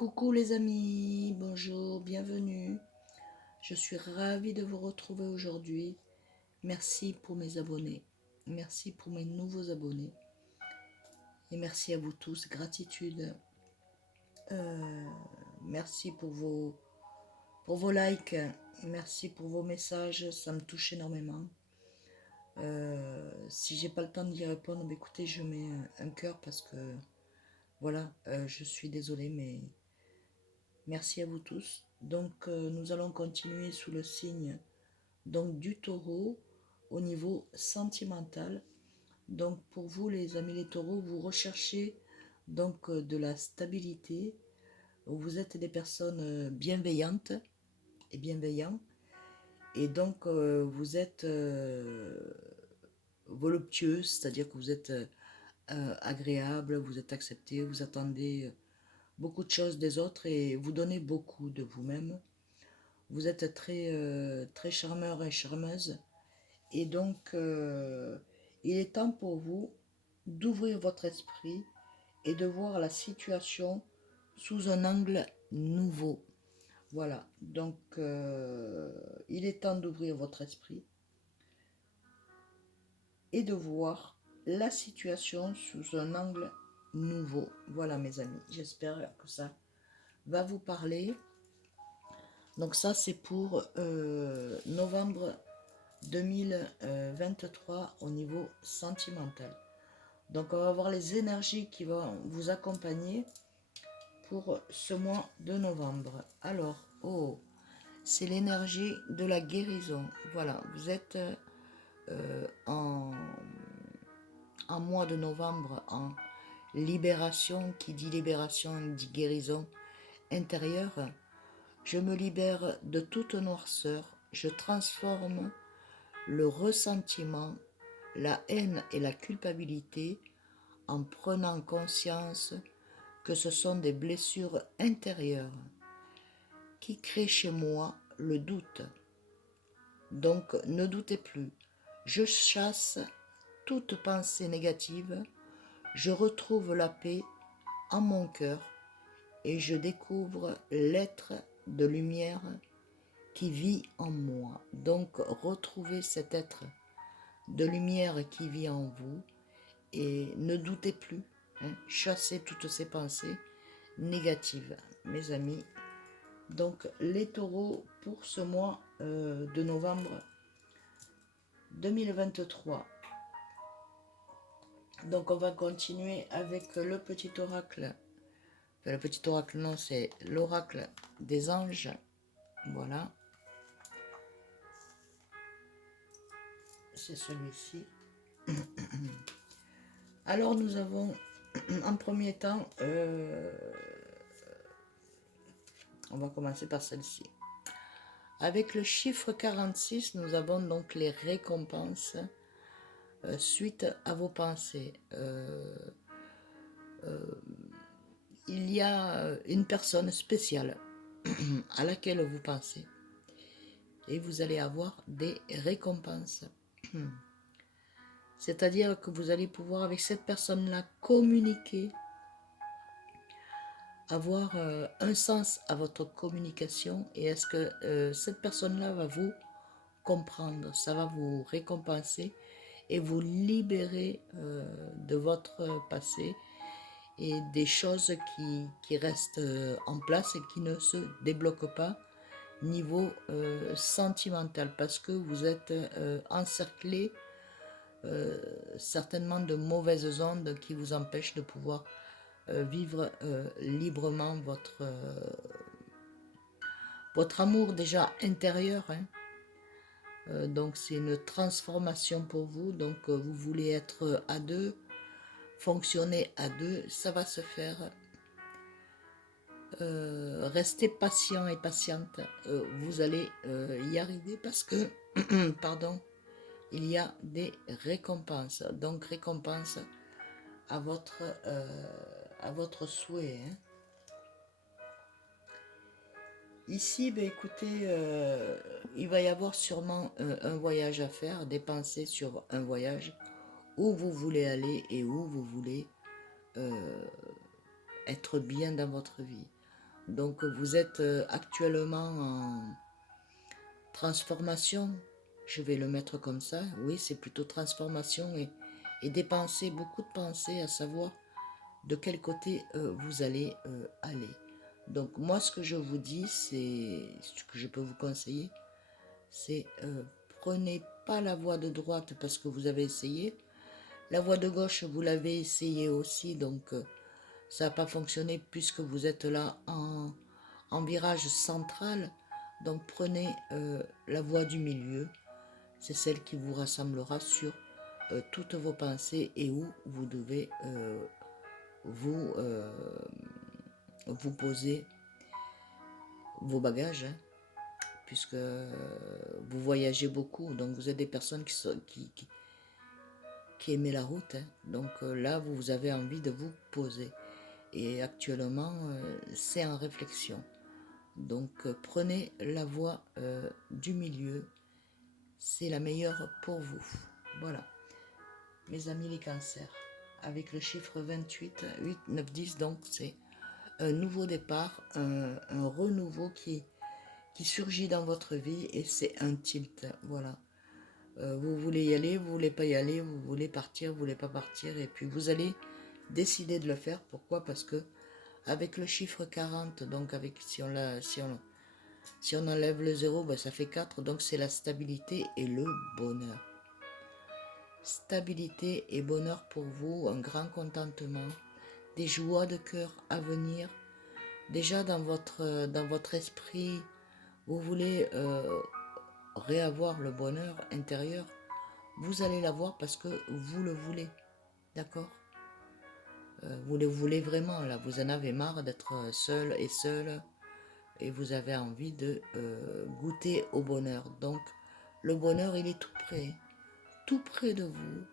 Coucou les amis, bonjour, bienvenue. Je suis ravie de vous retrouver aujourd'hui. Merci pour mes abonnés, merci pour mes nouveaux abonnés et merci à vous tous, gratitude. Merci pour vos likes, merci pour vos messages, ça me touche énormément. Si j'ai pas le temps d'y répondre, bah écoutez, je mets un cœur parce que voilà, je suis désolée, mais merci à vous tous. Donc nous allons continuer sous le signe donc du taureau au niveau sentimental. Donc pour vous les amis les taureaux, vous recherchez donc de la stabilité. Vous êtes des personnes bienveillantes et bienveillants. Et donc vous êtes voluptueux, c'est-à-dire que vous êtes agréable, vous êtes accepté, vous attendez beaucoup de choses des autres et vous donnez beaucoup de vous-même. Vous êtes très charmeur et charmeuse. Et donc, il est temps pour vous d'ouvrir votre esprit et de voir la situation sous un angle nouveau. Voilà, donc il est temps d'ouvrir votre esprit et de voir la situation sous un angle nouveau. Voilà mes amis, j'espère que ça va vous parler. Donc ça c'est pour novembre 2023 au niveau sentimental. Donc on va voir les énergies qui vont vous accompagner pour ce mois de novembre. Alors, oh, c'est l'énergie de la guérison. Voilà, vous êtes en mois de novembre, en libération. Qui dit libération dit guérison intérieure. Je me libère de toute noirceur. Je transforme le ressentiment, la haine et la culpabilité en prenant conscience que ce sont des blessures intérieures qui créent chez moi le doute. Donc ne doutez plus. Je chasse toute pensée négative, je retrouve la paix en mon cœur et je découvre l'être de lumière qui vit en moi. Donc retrouvez cet être de lumière qui vit en vous et ne doutez plus, hein, chassez toutes ces pensées négatives, mes amis. Donc les taureaux pour ce mois de novembre 2023. Donc on va continuer avec le petit oracle. Enfin, le petit oracle, non, c'est l'oracle des anges. Voilà. C'est celui-ci. Alors nous avons en premier temps, on va commencer par celle-ci. Avec le chiffre 46, nous avons donc les récompenses suite à vos pensées. Il y a une personne spéciale à laquelle vous pensez et vous allez avoir des récompenses. C'est-à-dire que vous allez pouvoir avec cette personne-là communiquer, avoir un sens à votre communication et est-ce que cette personne-là va vous comprendre, ça va vous récompenser et vous libérer de votre passé et des choses qui restent en place et qui ne se débloquent pas niveau sentimental parce que vous êtes encerclé certainement de mauvaises ondes qui vous empêchent de pouvoir vivre librement votre amour déjà intérieur, hein. Donc c'est une transformation pour vous, donc vous voulez être à deux, fonctionner à deux, ça va se faire. Restez patient et patiente, vous allez y arriver parce que, pardon, il y a des récompenses, donc récompense à votre souhait, hein. Ici, ben, écoutez, il va y avoir sûrement un voyage à faire, des pensées sur un voyage, où vous voulez aller et où vous voulez être bien dans votre vie. Donc vous êtes actuellement en transformation, je vais le mettre comme ça, oui c'est plutôt transformation et des pensées, beaucoup de pensées à savoir de quel côté vous allez aller. Donc moi ce que je vous dis, c'est ce que je peux vous conseiller, c'est prenez pas la voie de droite parce que vous avez essayé, la voie de gauche vous l'avez essayé aussi, donc ça n'a pas fonctionné puisque vous êtes là en virage central, donc prenez la voie du milieu, c'est celle qui vous rassemblera sur toutes vos pensées et où vous devez vous, vous poser vos bagages, hein, puisque vous voyagez beaucoup, donc vous êtes des personnes qui aimez la route, hein, donc là vous avez envie de vous poser. Et actuellement, c'est en réflexion. Donc prenez la voie du milieu, c'est la meilleure pour vous. Voilà, mes amis les cancers, avec le chiffre 28, 8, 9, 10, donc c'est un nouveau départ, un renouveau qui surgit dans votre vie et c'est un tilt, voilà. Vous voulez y aller, vous voulez pas y aller, vous voulez partir, vous voulez pas partir, et puis vous allez décider de le faire. Pourquoi? Parce que avec le chiffre 40, donc avec si on enlève le 0, ben ça fait 4, donc c'est la stabilité et le bonheur. Stabilité et bonheur pour vous, un grand contentement, des joies de cœur à venir. Déjà dans votre esprit, vous voulez réavoir le bonheur intérieur, vous allez l'avoir parce que vous le voulez, d'accord? Vous le voulez vraiment, là, vous en avez marre d'être seul et seul, et vous avez envie de goûter au bonheur. Donc, le bonheur, il est tout près de vous.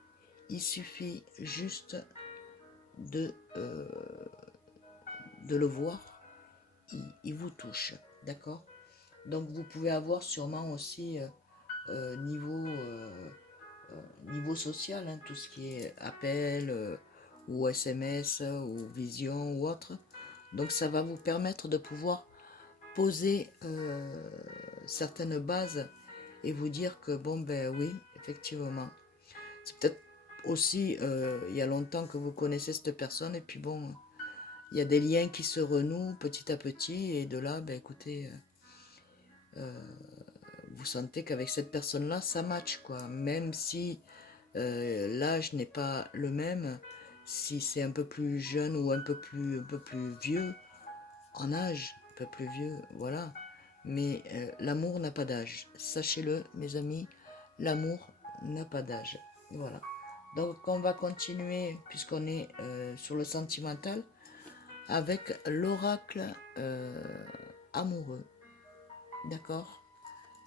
Il suffit juste de, euh, de le voir, il vous touche, d'accord? Donc, vous pouvez avoir sûrement aussi niveau social, hein, tout ce qui est appel ou SMS ou vision ou autre. Donc ça va vous permettre de pouvoir poser certaines bases et vous dire que bon ben oui, effectivement. C'est peut-être aussi il y a longtemps que vous connaissez cette personne et puis bon, il y a des liens qui se renouent petit à petit et de là, ben écoutez, vous sentez qu'avec cette personne-là, ça match quoi. Même si l'âge n'est pas le même, si c'est un peu plus jeune ou un peu plus vieux en âge, un peu plus vieux, voilà. Mais l'amour n'a pas d'âge. Sachez-le, mes amis, l'amour n'a pas d'âge. Voilà. Donc on va continuer, puisqu'on est sur le sentimental, avec l'oracle amoureux. D'accord?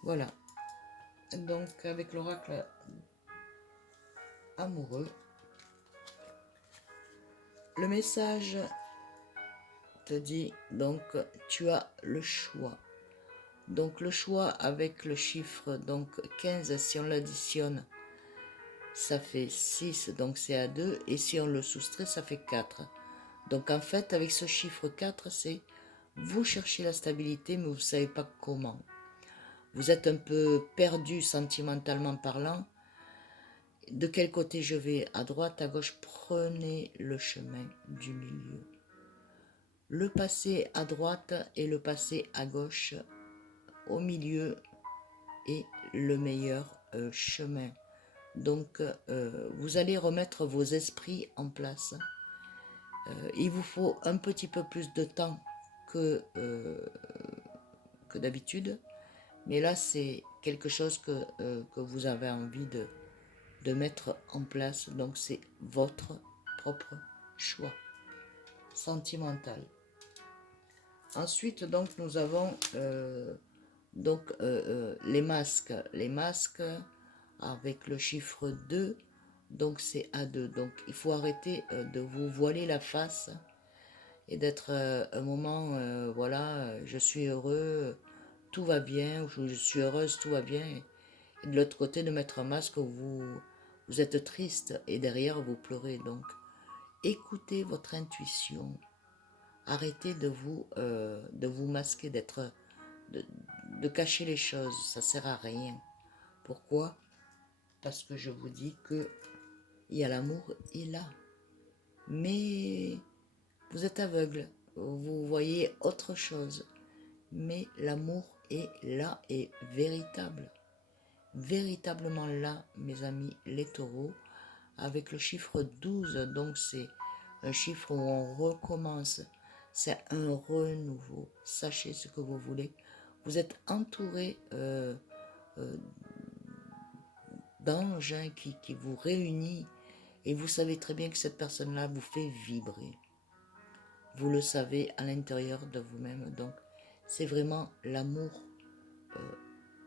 Voilà. Donc avec l'oracle amoureux, le message te dit donc tu as le choix. Donc le choix avec le chiffre donc 15, si on l'additionne, ça fait 6, donc c'est à 2, et si on le soustrait, ça fait 4. Donc en fait, avec ce chiffre 4, c'est vous cherchez la stabilité, mais vous ne savez pas comment. Vous êtes un peu perdu sentimentalement parlant. De quel côté je vais? À droite, à gauche? Prenez le chemin du milieu. Le passé à droite et le passé à gauche, au milieu est le meilleur chemin. Donc, vous allez remettre vos esprits en place. Il vous faut un petit peu plus de temps que d'habitude, mais là, c'est quelque chose que vous avez envie de mettre en place. Donc, c'est votre propre choix sentimental. Ensuite, donc, nous avons les masques. Les masques avec le chiffre 2, donc c'est A2. Donc, il faut arrêter de vous voiler la face et d'être un moment, voilà, je suis heureux, tout va bien, ou je suis heureuse, tout va bien. Et de l'autre côté, de mettre un masque où vous êtes triste et derrière, vous pleurez. Donc, écoutez votre intuition. Arrêtez de vous masquer, de, de cacher les choses, ça sert à rien. Pourquoi? Parce que je vous dis que il y a l'amour est là. Mais vous êtes aveugle, vous voyez autre chose. Mais l'amour est là et véritable. Véritablement là, mes amis, les taureaux, avec le chiffre 12, donc c'est un chiffre où on recommence, c'est un renouveau. Sachez ce que vous voulez. Vous êtes entouré d'anges qui vous réunit et vous savez très bien que cette personne-là vous fait vibrer. Vous le savez à l'intérieur de vous-même. Donc, c'est vraiment l'amour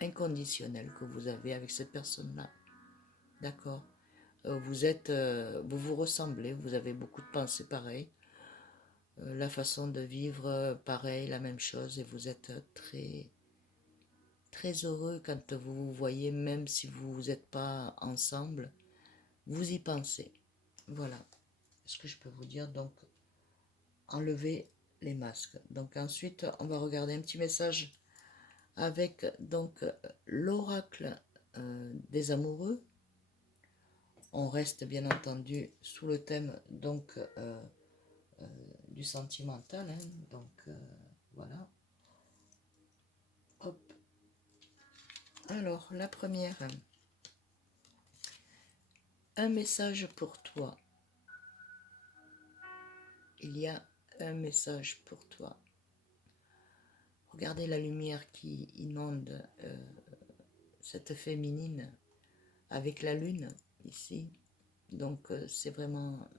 inconditionnel que vous avez avec cette personne-là. D'accord? Vous vous ressemblez, vous avez beaucoup de pensées pareilles, la façon de vivre pareil, la même chose, et vous êtes très, très heureux quand vous vous voyez, même si vous n'êtes pas ensemble, vous y pensez. Voilà ce que je peux vous dire. Donc, enlevez les masques. Donc ensuite, on va regarder un petit message avec donc l'oracle des amoureux. On reste bien entendu sous le thème donc du sentimental. Hein, donc voilà. Hop. Alors la première, un message pour toi. Il y a un message pour toi. Regardez la lumière qui inonde cette féminine avec la lune ici. Donc c'est vraiment...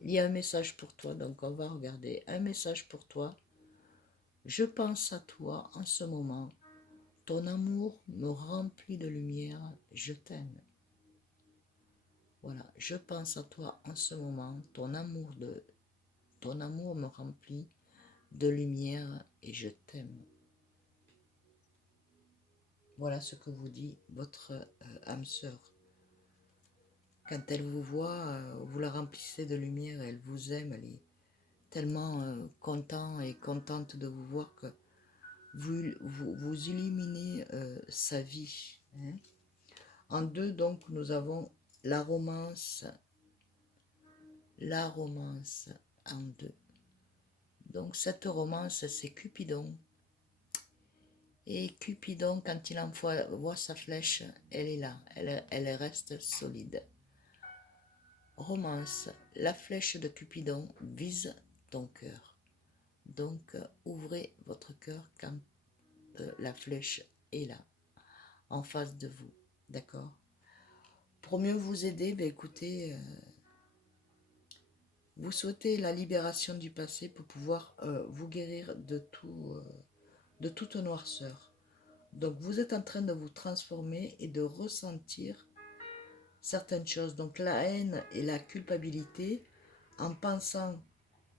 Il y a un message pour toi, donc on va regarder. Un message pour toi. Je pense à toi en ce moment. Ton amour me remplit de lumière. Je t'aime. Voilà, je pense à toi en ce moment. Ton amour me remplit de lumière et je t'aime. Voilà ce que vous dit votre âme sœur. Quand elle vous voit, vous la remplissez de lumière, elle vous aime, elle est tellement contente et contente de vous voir que vous illuminez sa vie. Hein. En deux, donc, nous avons la romance en deux. Donc, cette romance, c'est Cupidon. Et Cupidon, quand il envoie sa flèche, elle est là, elle reste solide. Romance, la flèche de Cupidon vise ton cœur. Donc, ouvrez votre cœur quand la flèche est là, en face de vous. D'accord? Pour mieux vous aider, ben écoutez, vous souhaitez la libération du passé pour pouvoir vous guérir de toute noirceur. Donc, vous êtes en train de vous transformer et de ressentir certaines choses. Donc, la haine et la culpabilité, en pensant,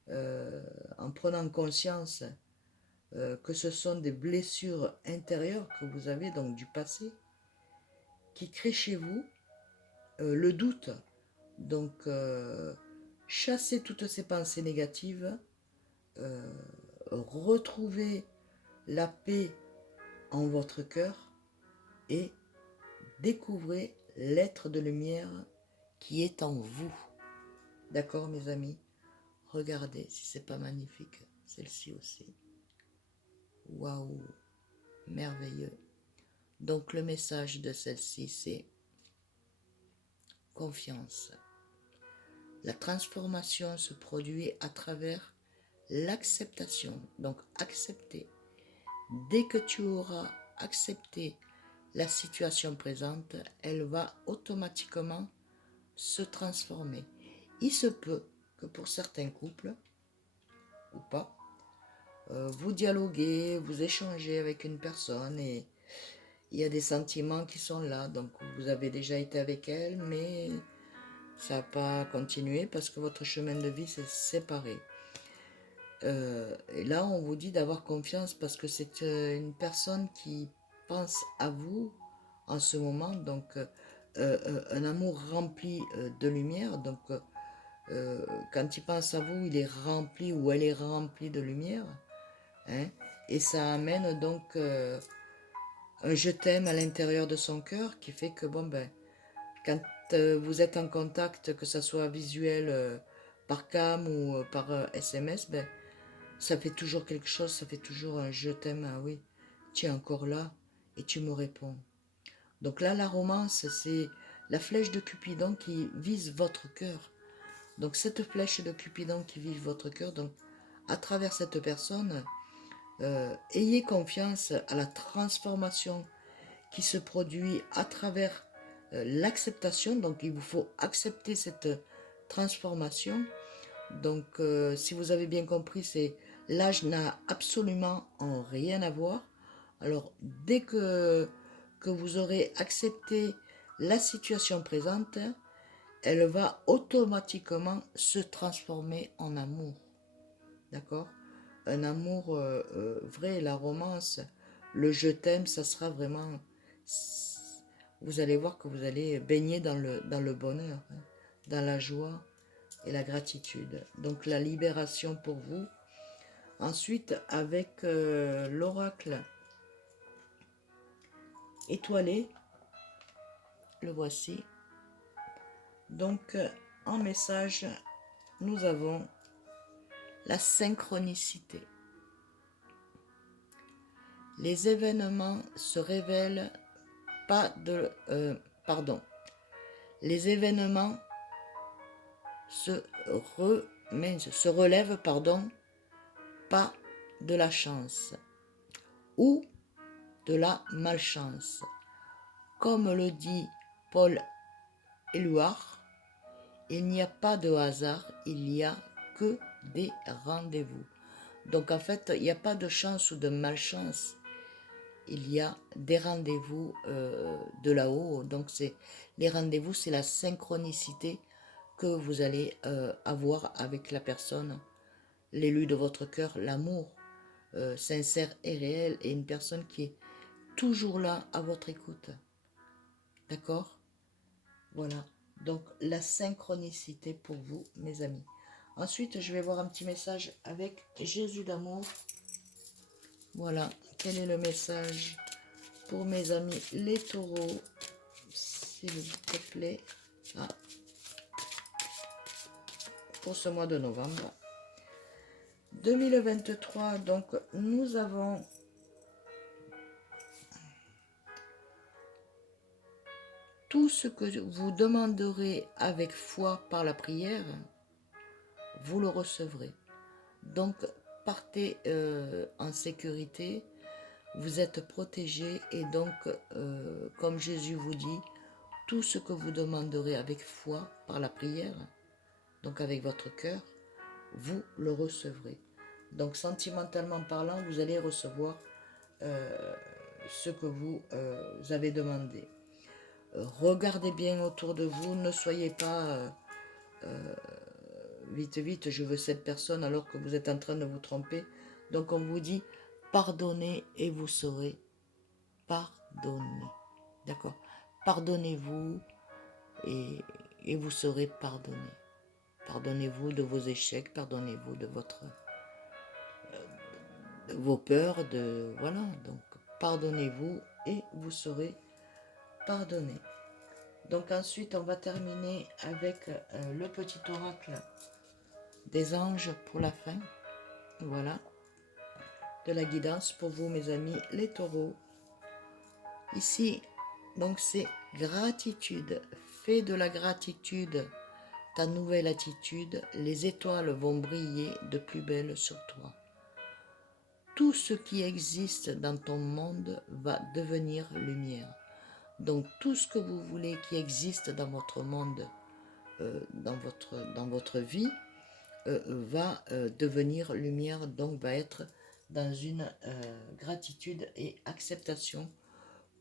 en prenant conscience que ce sont des blessures intérieures que vous avez, donc du passé, qui créent chez vous le doute. Donc, chassez toutes ces pensées négatives, retrouvez la paix en votre cœur et découvrez l'être de lumière qui est en vous. D'accord, mes amis? Regardez si c'est pas magnifique, celle-ci aussi. Waouh, merveilleux. Donc, le message de celle-ci, c'est confiance. La transformation se produit à travers l'acceptation. Donc, accepter. Dès que tu auras accepté la situation présente, elle va automatiquement se transformer. Il se peut que pour certains couples, ou pas, vous dialoguez, vous échangez avec une personne et il y a des sentiments qui sont là. Donc vous avez déjà été avec elle, mais ça n'a pas continué parce que votre chemin de vie s'est séparé. Et là, on vous dit d'avoir confiance parce que c'est une personne qui pense à vous en ce moment. Donc, un amour rempli de lumière. Donc, quand il pense à vous, il est rempli ou elle est remplie de lumière, hein, et ça amène donc un je t'aime à l'intérieur de son cœur qui fait que, bon, ben, quand vous êtes en contact, que ce soit visuel par cam ou par SMS, ben, ça fait toujours quelque chose, ça fait toujours un je t'aime, ah oui, tu es encore là et tu me réponds. Donc là, la romance, c'est la flèche de Cupidon qui vise votre cœur. Donc cette flèche de Cupidon qui vise votre cœur, donc à travers cette personne, ayez confiance à la transformation qui se produit à travers l'acceptation. Donc il vous faut accepter cette transformation. Donc si vous avez bien compris, c'est l'âge n'a absolument rien à voir. Alors dès que vous aurez accepté la situation présente, elle va automatiquement se transformer en amour. D'accord? Un amour vrai, la romance, le je t'aime, ça sera vraiment... Vous allez voir que vous allez baigner dans le bonheur, hein, dans la joie et la gratitude. Donc la libération pour vous. Ensuite, avec l'oracle étoilé, le voici. Donc en message, nous avons la synchronicité. Les événements se révèlent pas de... pardon. Les événements se relèvent, pardon, pas de la chance ou de la malchance. Comme le dit Paul Éluard, il n'y a pas de hasard, il n'y a que des rendez-vous. Donc en fait, il n'y a pas de chance ou de malchance. Il y a des rendez-vous de là-haut. Donc les rendez-vous, c'est la synchronicité que vous allez avoir avec la personne, l'élu de votre cœur, l'amour sincère et réel, et une personne qui est toujours là à votre écoute. D'accord? Voilà. Donc la synchronicité pour vous, mes amis. Ensuite, je vais voir un petit message avec Jésus d'amour. Voilà. Quel est le message pour mes amis les taureaux, s'il vous plaît? Ah, pour ce mois de novembre 2023. Donc nous avons tout ce que vous demanderez avec foi par la prière, vous le recevrez. Donc partez en sécurité, vous êtes protégés, et donc comme Jésus vous dit, tout ce que vous demanderez avec foi par la prière, donc avec votre cœur, vous le recevrez. Donc sentimentalement parlant, vous allez recevoir ce que vous avez demandé. Regardez bien autour de vous, ne soyez pas vite, je veux cette personne alors que vous êtes en train de vous tromper. Donc on vous dit, pardonnez et vous serez pardonné. D'accord? Pardonnez-vous et vous serez pardonné. Pardonnez-vous de vos échecs, pardonnez-vous de vos peurs, voilà. Donc pardonnez-vous et vous serez pardonné. Donc ensuite, on va terminer avec le petit oracle des anges pour la fin. Voilà. De la guidance pour vous, mes amis, les taureaux. Ici, donc c'est gratitude. Fais de la gratitude ta nouvelle attitude. Les étoiles vont briller de plus belle sur toi. Tout ce qui existe dans ton monde va devenir lumière. Donc tout ce que vous voulez qui existe dans votre monde, dans votre vie, va devenir lumière, donc va être dans une gratitude et acceptation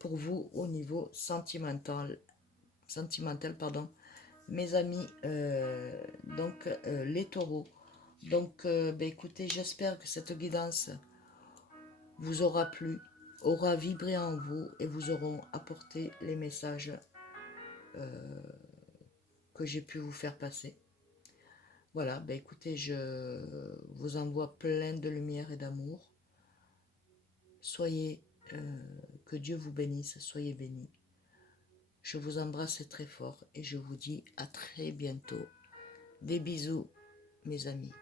pour vous au niveau sentimental, pardon, mes amis, donc les taureaux. Donc écoutez, j'espère que cette guidance vous aura plu, aura vibré en vous et vous auront apporté les messages que j'ai pu vous faire passer. Voilà, ben écoutez, je vous envoie plein de lumière et d'amour. Soyez, que Dieu vous bénisse, soyez bénis. Je vous embrasse très fort et je vous dis à très bientôt. Des bisous, mes amis.